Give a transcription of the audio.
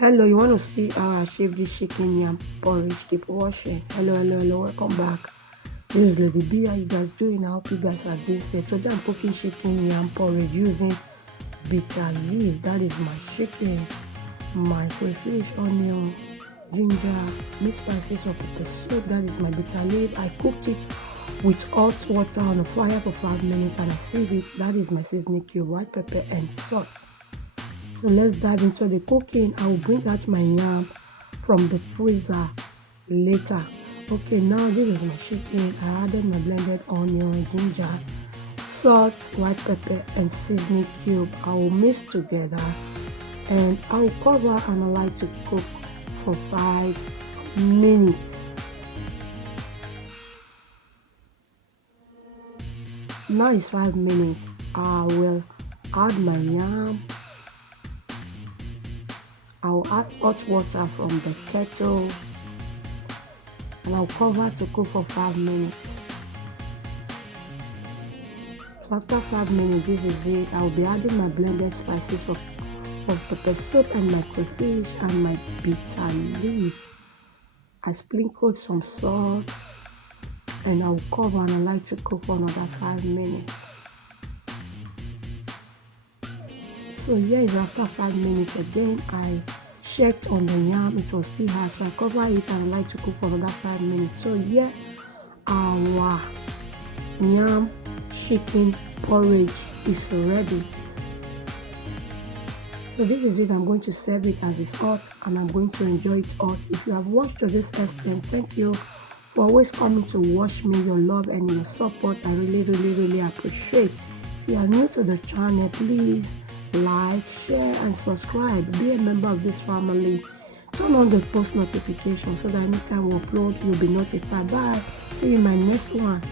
Hello, you want to see how I achieve this chicken yam porridge? Keep watching. Hello, welcome back. This is Lady B. How you guys doing? I hope you guys are doing safe. Today I'm cooking chicken yam porridge using bitter leaf. That is my chicken, my crayfish, onion, ginger, mixed spices of pepper soup. That is my bitter leaf. I cooked it with hot water on a fire for 5 minutes and I sieve it. That is my seasoning cube, white pepper and salt. So let's dive into the cooking. I will bring out my yam from the freezer later. Okay, now this is my chicken. I added my blended onion, ginger, salt, white pepper and seasoning cube. I will mix together and I will cover and allow it to cook for 5 minutes. Now it's 5 minutes. I will add my yam. I'll add hot water from the kettle and I'll cover to cook for 5 minutes. So after 5 minutes, this is it. I'll be adding my blended spices of pepper soup and my crayfish and my bitter leaf. I sprinkled some salt and I'll cover and I like to cook for another 5 minutes. So here is after 5 minutes again. I checked on the yam, it was still hot, so I cover it and I like to cook for another 5 minutes. So here our yam chicken porridge is ready. So this is it. I'm going to serve it as it's hot and I'm going to enjoy it hot. If you have watched to this extent, thank you for always coming to watch me. Your love and your support I really appreciate. If you are new to the channel, please like, share and subscribe. Be a member of this family. Turn on the post notification so that anytime we upload you'll be notified. Bye. See you in my next one.